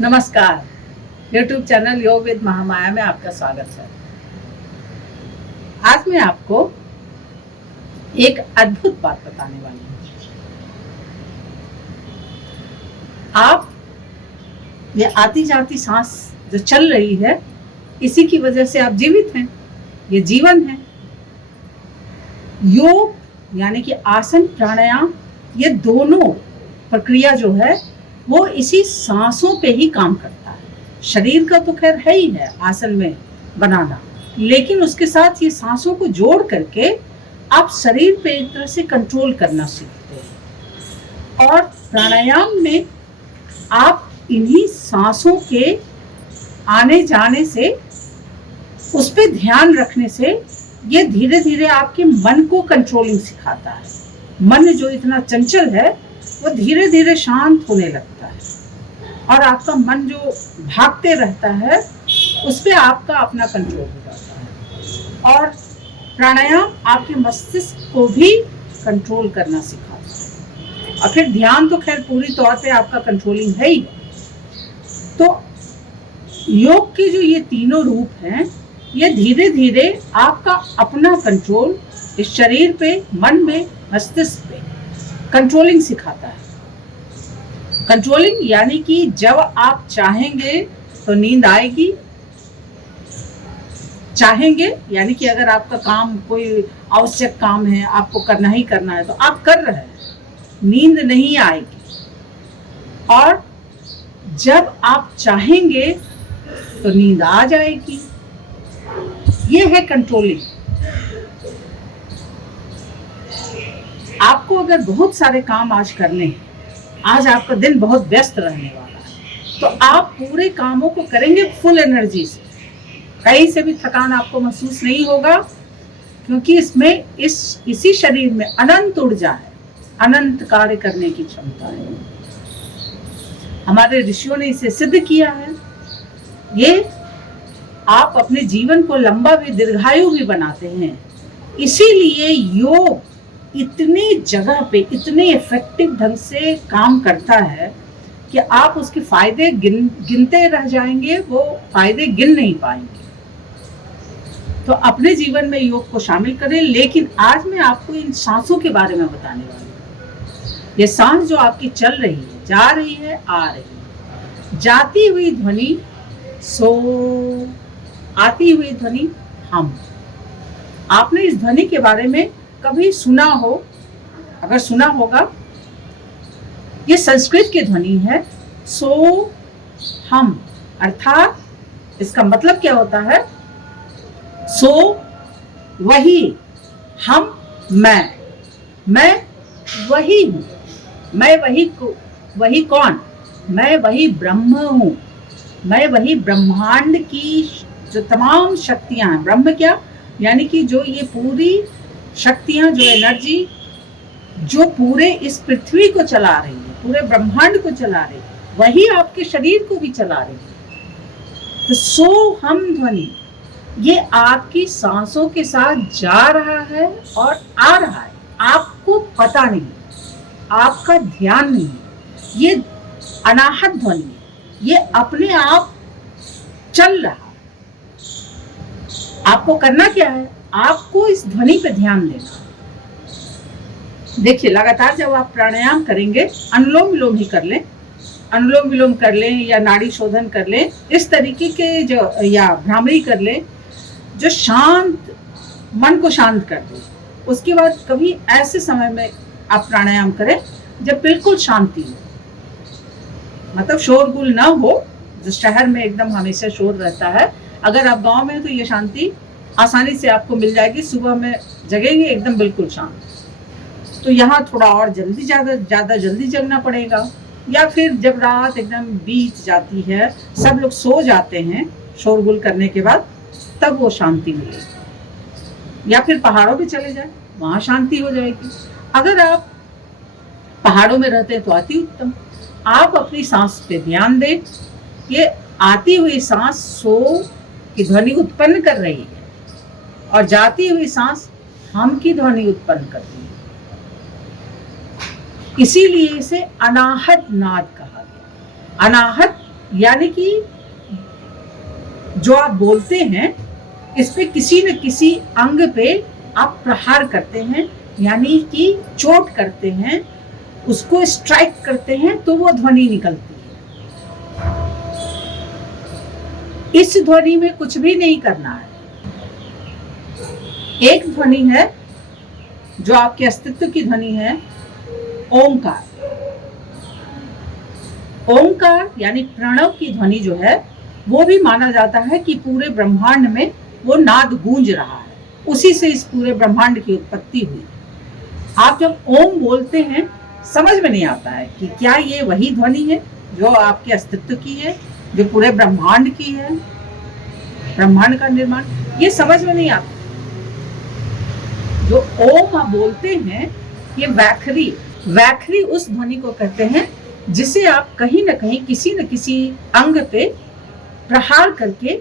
नमस्कार। YouTube channel योग with Mahamaya में आपका स्वागत है। आज मैं आपको एक अद्भुत बात बताने वाली हूँ। आप ये आती जाती सांस जो चल रही है, इसी की वजह से आप जीवित हैं। ये जीवन है। योग यानी कि आसन प्राणायाम, ये दोनों प्रक्रिया जो है वो इसी सांसों पे ही काम करता है। शरीर का तो खैर है ही है आसन में बनाना, लेकिन उसके साथ ये सांसों को जोड़ करके आप शरीर पे एक तरह से कंट्रोल करना सीखते हैं। और प्राणायाम में आप इन्हीं सांसों के आने जाने से, उस पे ध्यान रखने से ये धीरे धीरे आपके मन को कंट्रोलिंग सिखाता है। मन जो इतना चंचल है वो धीरे धीरे शांत होने लगता है और आपका मन जो भागते रहता है उस पे आपका अपना कंट्रोल हो जाता है। और प्राणायाम आपके मस्तिष्क को भी कंट्रोल करना सिखाता है। और फिर ध्यान तो खैर पूरी तौर पे आपका कंट्रोलिंग है ही। तो योग के जो ये तीनों रूप हैं, ये धीरे धीरे आपका अपना कंट्रोल इस शरीर पे, मन में, मस्तिष्क पे कंट्रोलिंग सिखाता है। कंट्रोलिंग यानी कि जब आप चाहेंगे तो नींद आएगी। चाहेंगे यानी कि अगर आपका काम कोई आवश्यक काम है, आपको करना ही करना है, तो आप कर रहे हैं, नींद नहीं आएगी। और जब आप चाहेंगे तो नींद आ जाएगी। ये है कंट्रोलिंग। आपको अगर बहुत सारे काम आज करने हैं, आज आपका दिन बहुत व्यस्त रहने वाला है, तो आप पूरे कामों को करेंगे फुल एनर्जी से। कहीं से भी थकान आपको महसूस नहीं होगा, क्योंकि इसमें इसी शरीर में अनंत ऊर्जा है, अनंत कार्य करने की क्षमता है। हमारे ऋषियों ने इसे सिद्ध किया है। ये आप अपने जीवन को लंबा भी, दीर्घायु भी बनाते हैं। इसीलिए योग इतनी जगह पे इतने इफेक्टिव ढंग से काम करता है कि आप उसके फायदे गिनते रह जाएंगे, वो फायदे गिन नहीं पाएंगे। तो अपने जीवन में योग को शामिल करें। लेकिन आज मैं आपको इन सांसों के बारे में बताने वाली हूँ। ये सांस जो आपकी चल रही है, जा रही है, आ रही है। जाती हुई ध्वनि सो, आती हुई ध्वनि हम। आपने इस ध्वनि के बारे में कभी सुना हो? अगर सुना होगा, ये संस्कृत की ध्वनि है, सो हम। अर्थात इसका मतलब क्या होता है? सो वही, हम मैं वही हूँ। मैं वही कौन? मैं वही ब्रह्म हूँ। मैं वही ब्रह्मांड की जो तमाम शक्तियां हैं। ब्रह्म क्या? यानी कि जो ये पूरी शक्तियां, जो एनर्जी, जो पूरे इस पृथ्वी को चला रही है, पूरे ब्रह्मांड को चला रही है, वही आपके शरीर को भी चला रही है। तो सो हम ध्वनि ये आपकी सांसों के साथ जा रहा है और आ रहा है। आपको पता नहीं, आपका ध्यान नहीं है। ये अनाहत ध्वनि है, ये अपने आप चल रहा है। आपको करना क्या है? आपको इस ध्वनि पे ध्यान देना। देखिए, लगातार जब आप प्राणायाम करेंगे, अनुलोम विलोम ही कर लें, अनुलोम विलोम कर लें या नाड़ी शोधन कर लें, इस तरीके के जो, या भ्रामरी कर लें, जो शांत मन को शांत कर दे। उसके बाद कभी ऐसे समय में आप प्राणायाम करें जब बिल्कुल शांति हो, मतलब शोरगुल ना हो। जो शहर में एकदम हमेशा शोर रहता है, अगर आप गांव में, तो ये शांति आसानी से आपको मिल जाएगी। सुबह में जगेंगे एकदम बिल्कुल शांत। तो यहाँ थोड़ा और ज़्यादा जल्दी जगना पड़ेगा, या फिर जब रात एकदम बीत जाती है, सब लोग सो जाते हैं शोरगुल करने के बाद, तब वो शांति मिलेगी। या फिर पहाड़ों पे चले जाए, वहाँ शांति हो जाएगी। अगर आप पहाड़ों में रहते हैं तो अति उत्तम। आप अपनी सांस पे ध्यान दें। ये आती हुई सांस सो की ध्वनि उत्पन्न कर रही है और जाती हुई सांस हम की ध्वनि उत्पन्न करती है। इसीलिए इसे अनाहत नाद कहा गया। अनाहत यानी कि जो आप बोलते हैं इस पे किसी न किसी अंग पे आप प्रहार करते हैं, यानी कि चोट करते हैं, उसको स्ट्राइक करते हैं तो वो ध्वनि निकलती है। इस ध्वनि में कुछ भी नहीं करना है। एक ध्वनि है जो आपके अस्तित्व की ध्वनि है, ओंकार। ओंकार यानी प्रणव की ध्वनि जो है वो भी माना जाता है कि पूरे ब्रह्मांड में वो नाद गूंज रहा है, उसी से इस पूरे ब्रह्मांड की उत्पत्ति हुई। आप जब ओम बोलते हैं समझ में नहीं आता है कि क्या ये वही ध्वनि है जो आपके अस्तित्व की है, जो पूरे ब्रह्मांड की है, ब्रह्मांड का निर्माण, ये समझ में नहीं आता। जो ओम आप बोलते हैं ये वैखरी, वैखरी उस ध्वनि को कहते हैं जिसे आप कहीं ना कहीं किसी न किसी अंग पे प्रहार करके,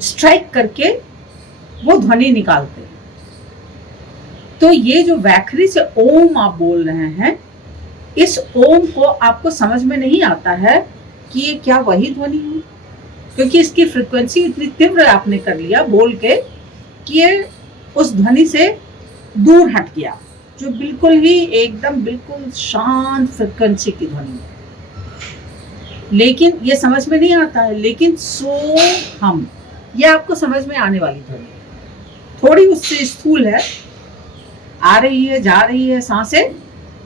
स्ट्राइक करके वो ध्वनि निकालते हैं। तो ये जो वैखरी से ओम आप बोल रहे हैं, इस ओम को आपको समझ में नहीं आता है कि ये क्या वही ध्वनि है, क्योंकि इसकी फ्रीक्वेंसी इतनी तीव्र आपने कर लिया बोल के कि ये उस ध्वनि से दूर हट गया, जो बिल्कुल ही एकदम बिल्कुल शांत फ्रीक्वेंसी की ध्वनि है। लेकिन ये समझ में नहीं आता है। लेकिन सो हम, ये आपको समझ में आने वाली ध्वनि है, थोड़ी उससे स्थूल है, आ रही है जा रही है सांसें,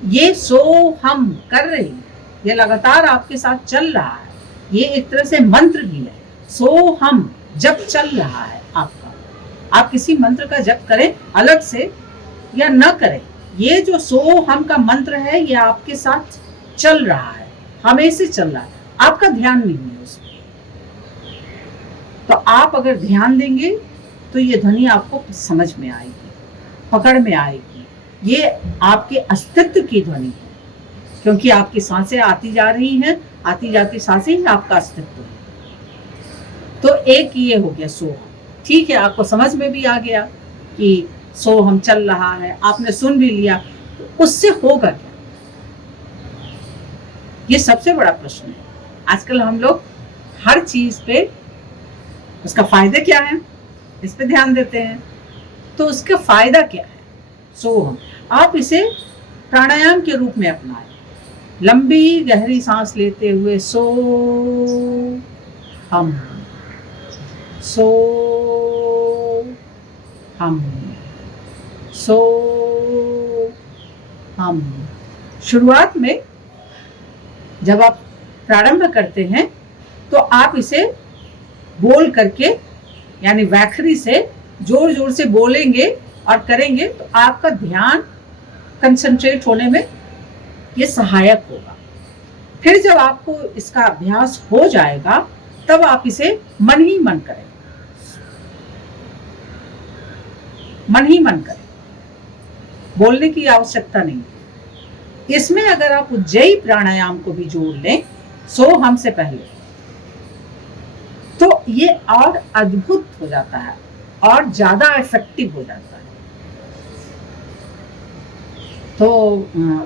ये सो हम कर रही है, ये लगातार आपके साथ चल रहा है। ये एक तरह से मंत्र भी है। सो हम जब चल रहा है आपका, आप किसी मंत्र का जप करें अलग से या न करें, ये जो सो हम का मंत्र है ये आपके साथ चल रहा है, हमेशा चल रहा है, आपका ध्यान नहीं है उसमें। तो आप अगर ध्यान देंगे तो ये ध्वनि आपको समझ में आएगी, पकड़ में आएगी। ये आपके अस्तित्व की ध्वनि है, क्योंकि आपकी सांसें आती जा रही हैं, आती जाती सांसें ही आपका अस्तित्व है। तो एक ये हो गया सो हम, ठीक है, आपको समझ में भी आ गया कि सो हम चल रहा है, आपने सुन भी लिया, तो उससे होगा क्या? ये सबसे बड़ा प्रश्न है। आजकल हम लोग हर चीज पे उसका फायदा क्या है इस पे ध्यान देते हैं, तो उसका फायदा क्या है? सो हम, आप इसे प्राणायाम के रूप में अपनाएं। लंबी गहरी सांस लेते हुए सो हम, सो हम, सो हम। शुरुआत में जब आप प्रारंभ करते हैं तो आप इसे बोल करके, यानी वैखरी से जोर जोर से बोलेंगे और करेंगे तो आपका ध्यान कंसंट्रेट होने में ये सहायक होगा। फिर जब आपको इसका अभ्यास हो जाएगा तब आप इसे मन ही मन करें, मन ही मन करें, बोलने की आवश्यकता नहीं। इसमें अगर आप उज्जयी प्राणायाम को भी जोड़ लें सो हम से पहले, तो ये और अद्भुत हो जाता है और ज्यादा इफेक्टिव हो जाता है। तो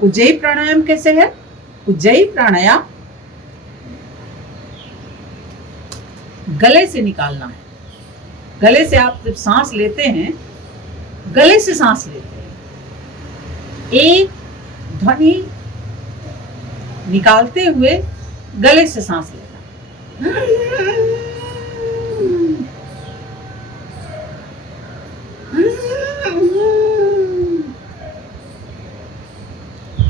उज्जयी प्राणायाम कैसे है? उज्जयी प्राणायाम गले से निकालना है। गले से आप जब सांस लेते हैं, गले से सांस लेते हैं, एक ध्वनि निकालते हुए गले से सांस लेना।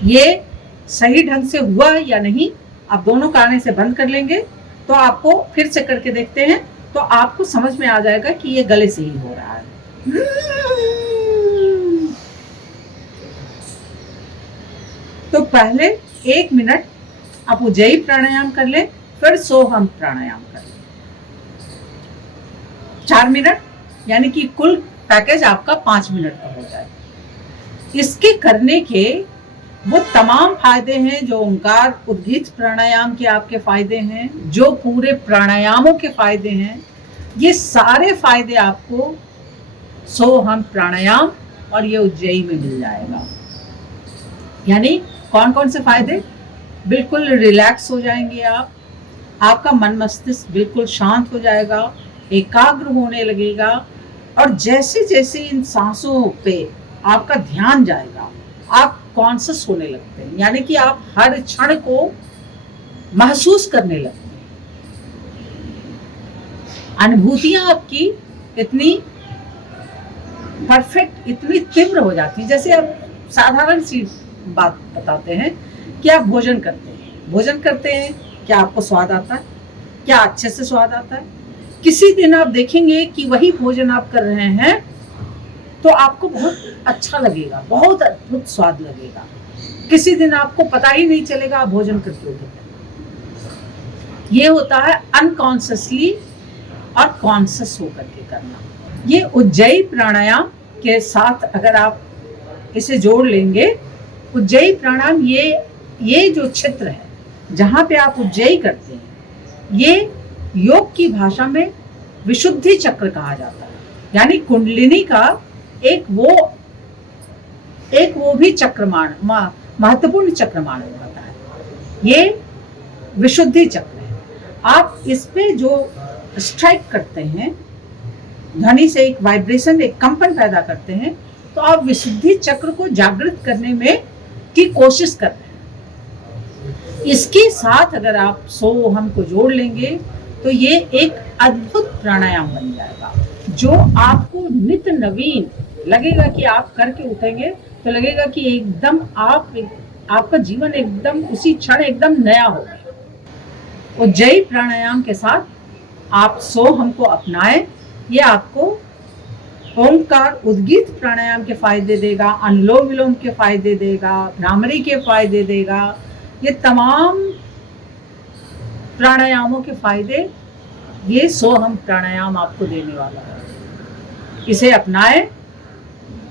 ये सही ढंग से हुआ या नहीं, आप दोनों कान से बंद कर लेंगे तो आपको फिर से करके देखते हैं तो आपको समझ में आ जाएगा कि ये गले से ही हो रहा है। तो पहले 1 मिनट आप उज्जयी प्राणायाम कर लें, फिर सोहम प्राणायाम कर लें 4 मिनट, यानी कि कुल पैकेज आपका 5 मिनट का हो जाए। इसके करने के वो तमाम फायदे हैं जो ओंकार उद्गीत प्राणायाम के आपके फायदे हैं, जो पूरे प्राणायामों के फायदे हैं, ये सारे फायदे आपको सोहम प्राणायाम और ये उज्जयी में मिल जाएगा। यानी कौन कौन से फायदे? बिल्कुल रिलैक्स हो जाएंगे आप, आपका मन मस्तिष्क बिल्कुल शांत हो जाएगा, एकाग्र होने लगेगा, और जैसे जैसे इन सांसों पे आपका ध्यान जाएगा आप कॉन्शियस होने लगते हैं, यानी कि आप हर क्षण को महसूस करने लगते हैं। अनुभूतियां आपकी इतनी परफेक्ट, इतनी तीव्र हो जाती है। जैसे आप साधारण सी बात बताते हैं कि आप भोजन करते हैं, क्या आपको स्वाद आता है? क्या अच्छे से स्वाद आता है? किसी दिन आप देखेंगे कि वही भोजन आप कर रहे हैं तो आपको बहुत अच्छा लगेगा, बहुत अद्भुत स्वाद लगेगा। किसी दिन आपको पता ही नहीं चलेगा आप भोजन करते होते। ये होता है अनकॉन्शियसली और कॉन्शियस होकर के करना। ये उज्जयी प्राणायाम के साथ अगर आप इसे जोड़ लेंगे, उज्जयी प्राणायाम ये जो क्षेत्र है जहाँ पे आप उज्जयी करते हैं, ये योग की भाषा में विशुद्धि चक्र कहा जाता है। यानी कुंडलिनी का एक वो भी चक्रमान महत्वपूर्ण चक्र माना जाता है। ये विशुद्धि चक्र है। आप इस पे जो स्ट्राइक करते हैं, ध्वनि से एक वाइब्रेशन, एक कंपन पैदा करते हैं, तो आप विशुद्धि चक्र को जागृत करने में की कोशिश कर रहे हैं। इसके साथ अगर आप सोहम को जोड़ लेंगे तो ये एक अद्भुत प्राणायाम बन जाएगा, जो आपको नित्य नवीन लगेगा कि आप करके उठेंगे तो लगेगा कि एकदम आपका जीवन एकदम उसी क्षण एकदम नया होगा। उज्जयी प्राणायाम के साथ आप सोहम को अपनाएं। ये आपको ओंकार उद्गीत प्राणायाम के फायदे देगा, अनुलोम विलोम के फायदे देगा, भ्रामरी के फायदे देगा। ये तमाम प्राणायामों के फायदे ये सोहम प्राणायाम आपको देने वाला है। इसे अपनाएं।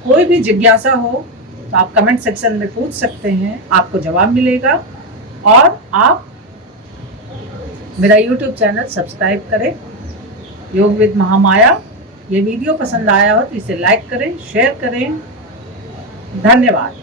कोई भी जिज्ञासा हो तो आप कमेंट सेक्शन में पूछ सकते हैं, आपको जवाब मिलेगा। और आप मेरा YouTube चैनल सब्सक्राइब करें, योग विद महामाया। ये वीडियो पसंद आया हो तो इसे लाइक करें, शेयर करें। धन्यवाद।